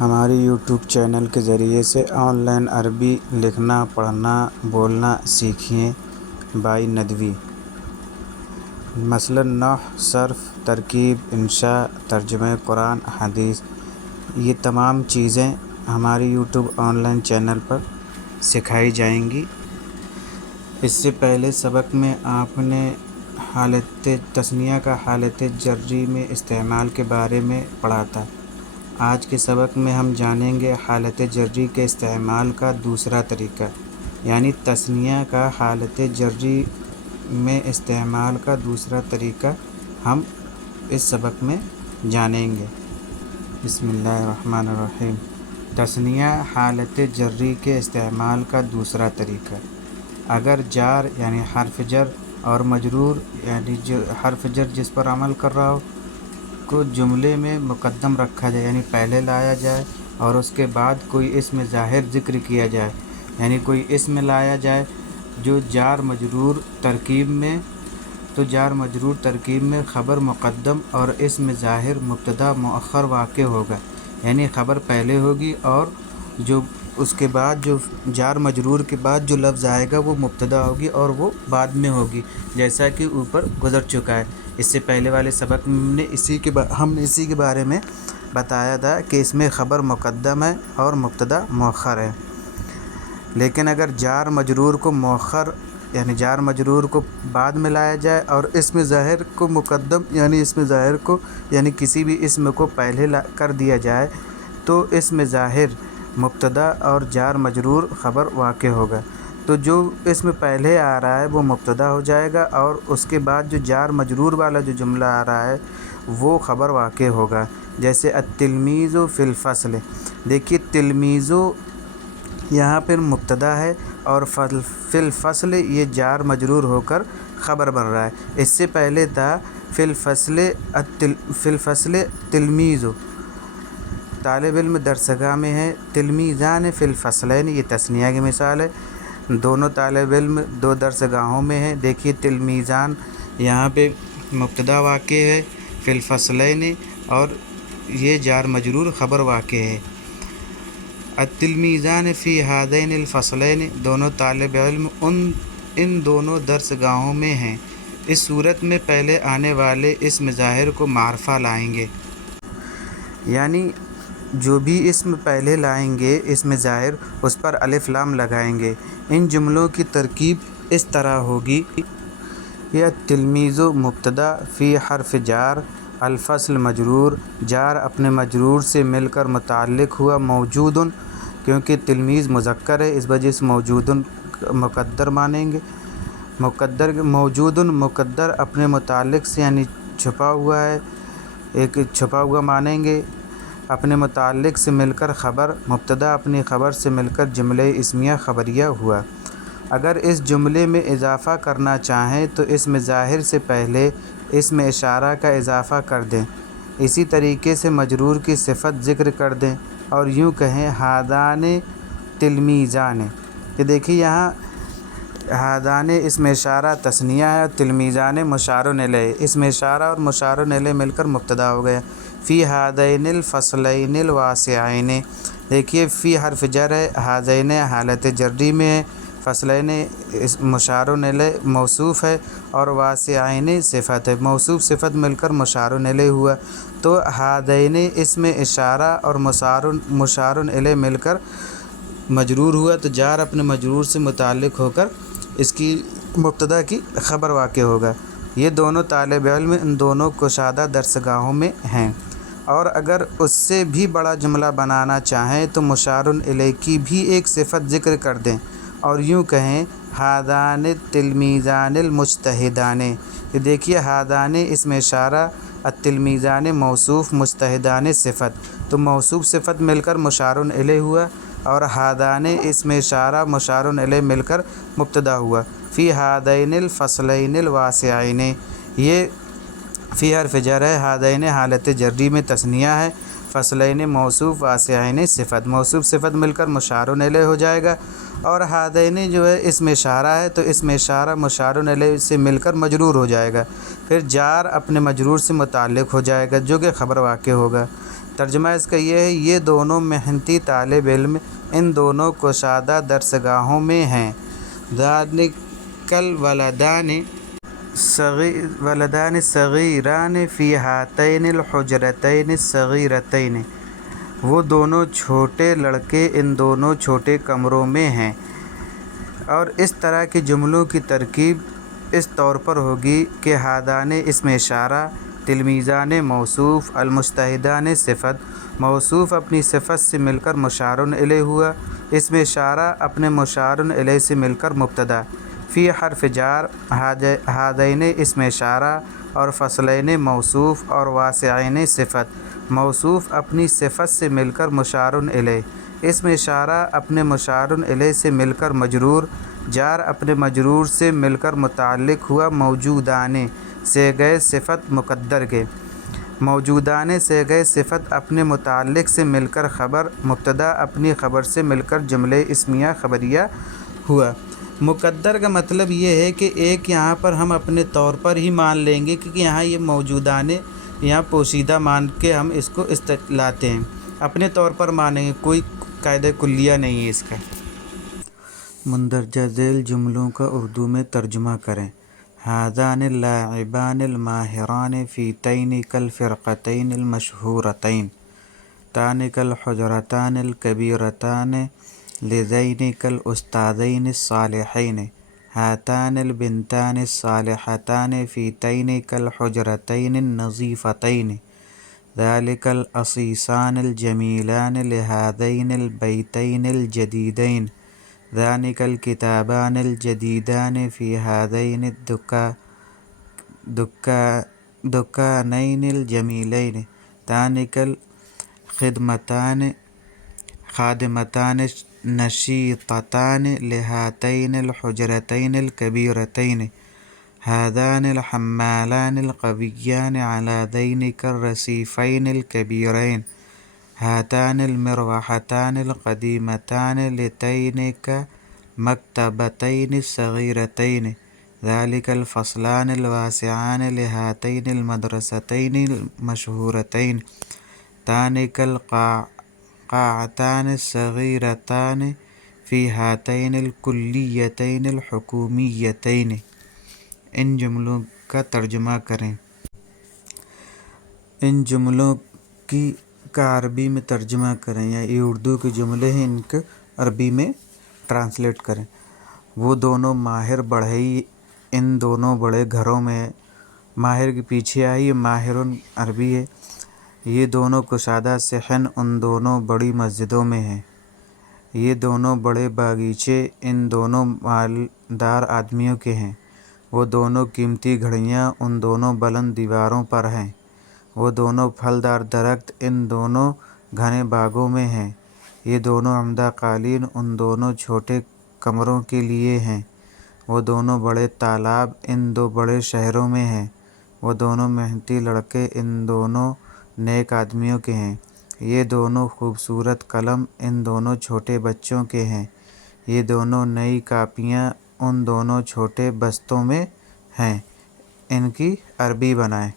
ہماری YouTube channel کے ذریعے سے آن لائن عربی لکھنا پڑھنا بولنا سیکھیں بائی ندوی۔ مثلاً نحو، صرف، ترکیب، انشاء، ترجمہ قرآن حدیث، یہ تمام چیزیں ہماری یوٹیوب آن لائن چینل پر سکھائی جائیں گی۔ اس سے پہلے سبق میں آپ نے حالت تثنیہ کا حالت جری میں استعمال کے بارے میں پڑھا تھا۔ آج کے سبق میں ہم جانیں گے حالت جری کے استعمال کا دوسرا طریقہ، یعنی تثنیہ کا حالت جری میں استعمال کا دوسرا طریقہ ہم اس سبق میں جانیں گے۔ بسم اللہ الرحمن الرحیم۔ تثنیہ حالت جری کے استعمال کا دوسرا طریقہ: اگر جار یعنی حرف جر اور مجرور یعنی حرف جر جس پر عمل کر رہا ہو کو جملے میں مقدم رکھا جائے، یعنی پہلے لایا جائے، اور اس کے بعد کوئی اسم ظاہر ذکر کیا جائے، یعنی کوئی اسم لایا جائے جو جار مجرور ترکیب میں، تو جار مجرور ترکیب میں خبر مقدم اور اسم ظاہر مبتدا مؤخر واقع ہوگا، یعنی خبر پہلے ہوگی اور جو اس کے بعد جو جار مجرور کے بعد جو لفظ آئے گا وہ مبتدا ہوگی اور وہ بعد میں ہوگی، جیسا کہ اوپر گزر چکا ہے۔ اس سے پہلے والے سبق میں ہم نے اسی کے بارے میں بتایا تھا کہ اس میں خبر مقدم ہے اور مبتدا مؤخر ہے۔ لیکن اگر جار مجرور کو مؤخر یعنی جار مجرور کو بعد میں لایا جائے اور اسم ظاہر کو مقدم یعنی اسم ظاہر کو یعنی کسی بھی اسم کو پہلے کر دیا جائے تو اسم ظاہر مبتدا اور جار مجرور خبر واقع ہوگا۔ تو جو اسم پہلے آ رہا ہے وہ مبتدا ہو جائے گا اور اس کے بعد جو جار مجرور والا جو جملہ آ رہا ہے وہ خبر واقع ہوگا، جیسے التلمیذ فی الفصل۔ دیکھیے تلمیذ یہاں پر مبتدا ہے اور فی الفصل یہ جار مجرور ہو کر خبر بن رہا ہے۔ اس سے پہلے تھا فی الفصل تلمیذ، طالب علم درسگاہ میں ہے، تلمیذان فی الفصلین یہ تثنیہ کی مثال ہے، دونوں طالب علم دو درسگاہوں میں ہیں۔ دیکھیے تلمیذان یہاں پہ مبتدا واقع ہے فی الفصلین اور یہ جار مجرور خبر واقع ہے۔ التلمیذان فی ہذین الفصلین، دونوں طالب علم ان دونوں درسگاہوں میں ہیں۔ اس صورت میں پہلے آنے والے اسم ظاہر کو معرفہ لائیں گے، یعنی جو بھی اسم پہلے لائیں گے اسم ظاہر اس پر الف لام لگائیں گے۔ ان جملوں کی ترکیب اس طرح ہوگی: یہ التلمیذ مبتدا فی حرف جار، الفصل مجرور، جار اپنے مجرور سے مل کر متعلق ہوا موجود، کیونکہ تلمیذ مذکر ہے اس وجہ سے موجود مقدر مانیں گے، موجود مقدر اپنے متعلق سے یعنی چھپا ہوا ہے، ایک چھپا ہوا مانیں گے، اپنے متعلق سے مل کر خبر، مبتدا اپنی خبر سے مل کر جملہ اسمیہ خبریہ ہوا۔ اگر اس جملے میں اضافہ کرنا چاہیں تو اسم ظاہر سے پہلے اسم اشارہ کا اضافہ کر دیں، اسی طریقے سے مجرور کی صفت ذکر کر دیں اور یوں کہیں ھذان تلمیذان۔ کہ دیکھیے یہاں ھذان اسم اشارہ تثنیہ ہے اور تلمیذان مشار الیہ، اسم اشارہ اور مشار الیہ مل کر مبتدا ہو گیا۔ فی ھذین الفصلین الواسعین، دیکھیے فی حرف جر ہے، ھذین حالت جری میں ہے، فصلین مشار الیہ موصوف ہے اور واسعین صفت ہے، موصوف صفت مل کر مشار الیہ ہوا۔ تو ھذین اسم اشارہ اور مشار الیہ مل کر مجرور ہوا، تو جار اپنے مجرور سے متعلق ہو کر اس کی مبتدا کی خبر واقع ہوگا۔ یہ دونوں طالب علم ان دونوں کشادہ درسگاہوں میں ہیں، اور اگر اس سے بھی بڑا جملہ بنانا چاہیں تو مشار الیہ کی بھی ایک صفت ذکر کر دیں اور یوں کہیں ھذان التلمیذان المجتہدان۔ یہ دیکھیے ھذان اسم اشارہ، التلمیذان موصوف، مجتہدان صفت، تو موصوف صفت مل کر مشار الیہ ہوا اور ھذان اسم اشارہ مشار الیہ مل کر مبتدا ہوا۔ فی ھذین الفصلین الواسعین، یہ فی حرف جر ہے، ھذین حالت جری میں تثنیہ ہے، فصلین موصوف، واسعین صفت، موصوف صفت مل کر مشار الیہ ہو جائے گا، اور ھذین جو ہے اسم اشارہ ہے تو اسم اشارہ مشار الیہ سے مل کر مجرور ہو جائے گا، پھر جار اپنے مجرور سے متعلق ہو جائے گا جو کہ خبر واقع ہوگا۔ ترجمہ اس کا یہ ہے، یہ دونوں محنتی طالب علم ان دونوں کشادہ درسگاہوں میں ہیں۔ ذالک الولدان الصغیران فی ہاتین الحجرتین الصغیرتین، وہ دونوں چھوٹے لڑکے ان دونوں چھوٹے کمروں میں ہیں۔ اور اس طرح کے جملوں کی ترکیب اس طور پر ہوگی کہ ہادان اسم اشارہ، تلمیذان موصوف، المجتہدان صفت، موصوف اپنی صفت سے مل کر مشار الیہ ہوا، اسم اشارہ اپنے مشار الیہ سے مل کر مبتدا، فی حرف جار، ہادین اسم اشارہ اور فصلین موصوف اور واسعین صفت، موصوف اپنی صفت سے مل کر مشار الیہ، اسم اشارہ اپنے مشار الیہ سے مل کر مجرور، جار اپنے مجرور سے مل کر متعلق ہوا موجودان سے گئے صفت مقدر کے، موجودان سے گئے صفت اپنے متعلق سے مل کر خبر، مبتدا اپنی خبر سے مل کر جملہ اسمیہ خبریہ ہوا۔ مقدر کا مطلب یہ ہے کہ ایک یہاں پر ہم اپنے طور پر ہی مان لیں گے، کیونکہ یہاں یہ موجودان یہاں پوشیدہ مان کے ہم اس کو لاتے ہیں، اپنے طور پر مانیں گے، کوئی قاعدہ کلیہ نہیں ہے اس کا۔ مندرجہ ذیل جملوں کا اردو میں ترجمہ کریں۔ ہذان اللاعبان الماہران فی تین کالفرقتین المشہورتین، تان کالحجرتان الکبیرتان لذین کالاستاذین الصالحین، ہاتان البنتان الصالحتان فی تین کالحجرتین النظیفتین، ذالک العصیصان الجمیلان لہذین البیتین الجدیدین، ذانک الکتابان الجدیدان فی ہذین الدکانین الجمیلین، تانک خادمتان نشیطتان لہاتین الحجرتین الکبیرتین، ہذان الحمالان القویان علی ذینک الرصیفین الکبیرین، ہاتان المروحتان القدیمتان لتینک مکتبتین الصغیرتین، ذالک الفصلان الواسعان لہاتین المدرستین المشہورتین، تانک القاعتان الصغیرتان فی ہاتین الکلیتین الحکومیتین۔ ان جملوں کا ترجمہ کریں۔ ان جملوں کا عربی میں ترجمہ کریں، یا یہ اردو کے جملے ہیں، ان کو عربی میں ٹرانسلیٹ کریں۔ وہ دونوں ماہر بڑھئی ان دونوں بڑے گھروں میں، ماہر کے پیچھے آئی، ماہرن عربی ہے، یہ دونوں کشادہ صحن ان دونوں بڑی مسجدوں میں ہیں، یہ دونوں بڑے باغیچے ان دونوں مالدار آدمیوں کے ہیں، وہ دونوں قیمتی گھڑیاں ان دونوں بلند دیواروں پر ہیں، وہ دونوں پھلدار درخت ان دونوں گھنے باغوں میں ہیں، یہ دونوں عمدہ قالین ان دونوں چھوٹے کمروں کے لیے ہیں، وہ دونوں بڑے تالاب ان دو بڑے شہروں میں ہیں، وہ دونوں محنتی لڑکے ان دونوں نیک آدمیوں کے ہیں، یہ دونوں خوبصورت قلم ان دونوں چھوٹے بچوں کے ہیں، یہ دونوں نئی کاپیاں ان دونوں چھوٹے بستوں میں ہیں۔ ان کی عربی بنائیں۔